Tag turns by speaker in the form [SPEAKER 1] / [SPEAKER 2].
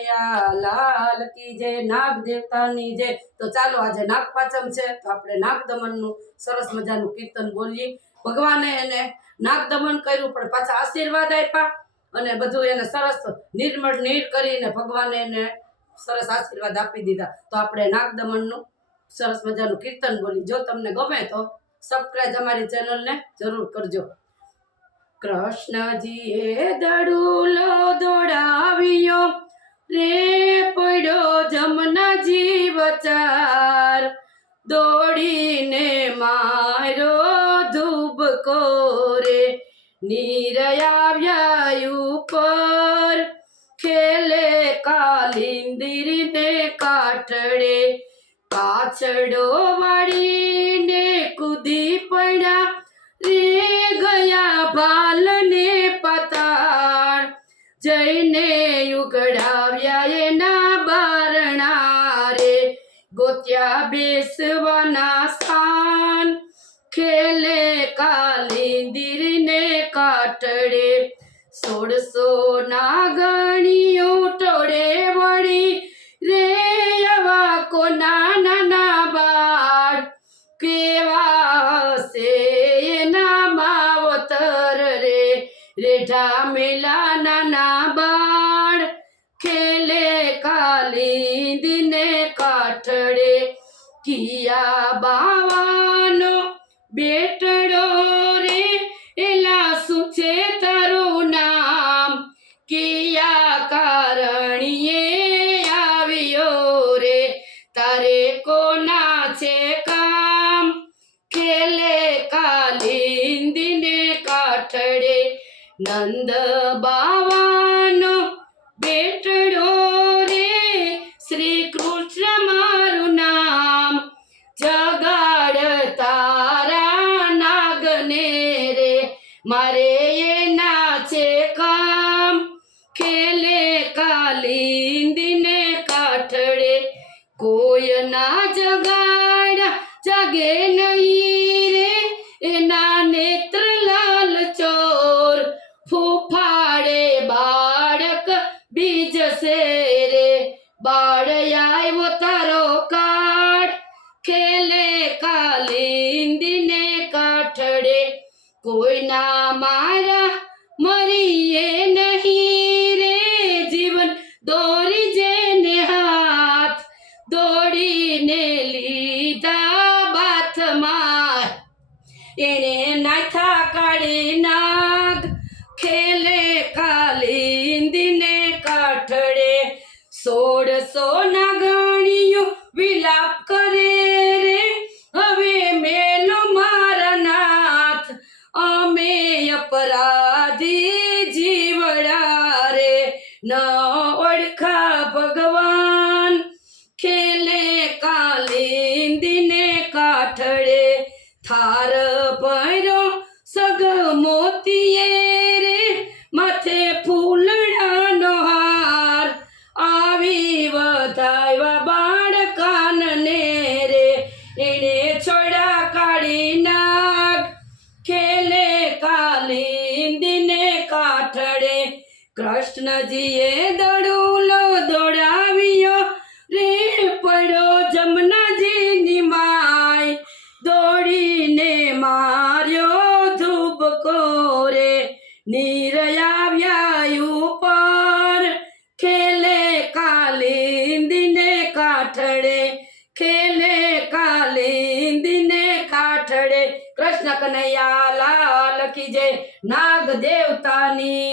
[SPEAKER 1] કનૈયા કી જય, નાગ દેવતાની જય. તો ચાલો આજે નાગ પાંચમ છે, તો આપણે નાગ દમનનું સરસ મજાનું કીર્તન બોલીએ. ભગવાને એને નાગ દમન કર્યું, પણ પાછા આશીર્વાદ આપ્યા અને બધું એને સરસ નિર્મળ નીર કરીને ભગવાને એને સરસ આશીર્વાદ આપી દીધા. તો આપણે નાગ દમનનું સરસ મજાનું કીર્તન બોલી જો તમને ગમે તો સબસ્ક્રાઇબ અમારી ચેનલને જરૂર કરજો. કૃષ્ણજીએ દડુલો દોડાવ્યો. રે પડ્યો જમના જીવચાર, દોડીને મારો ધૂબકો રે. નીરયાવ્યા ઉપર ખેલે કાલિંદીરને કાઠડે પાછડો વાળીને કૂદી પડ્યા, રે ગયા પતાળ જઈને ઉગડાવ્યા એના બારણા રે ગોત્યા બેસવાના સ્થાન. ખેલે કાલિંદીરને કાટડે, સોળસો નાગણીઓ ટોળે વળી. રે આવા કોના નાના બાળ, કેવા રેઢા મેલા નાના બાળ ખેલે કાલિંદીને કાઠડે કિયા બાવાનો બેટડો રે, એલા શું છે તારું નામ? કિયા કારણીએ આવ્યો રે, તારે કોના છે કામ? ખેલે નંદ બાવાનો બેટડો રે. શ્રી કૃષ્ણ મારું નામ જગાડ તારા નાગને રે. મારે એના છે કામ, ખેલે કાલિંદીને કાઠડે. કોઈ ના જગાડ જગે નહીં રે. એના નેત્ર બાળ આવ્યો તારો કાળ ખેલે કાલિંદીને કાઠડે. કોઈના મારા મરીએ નહીં રે જીવન. દોરી જેને હાથ, દોડીને લીધા બાથમાં. એણે નાથા કાળી નાગ ખેલે કરે રે? હવે મેલો મારા નાથ. અમે અપરાધી જીવડા રે. ન કૃષ્ણજીએ દડુલો દોડાવ્યો. રે પડ્યો જમનાજીની માય. દોડીને માર્યો ધૂપકો રે નીરયાવ્યા ઉપર ખેલે કાલિંદીને કાઠડે. ખેલે કાલિંદીને કાઠડે. કૃષ્ણ કનૈયા લાલ કી જય. નાગ દેવતાની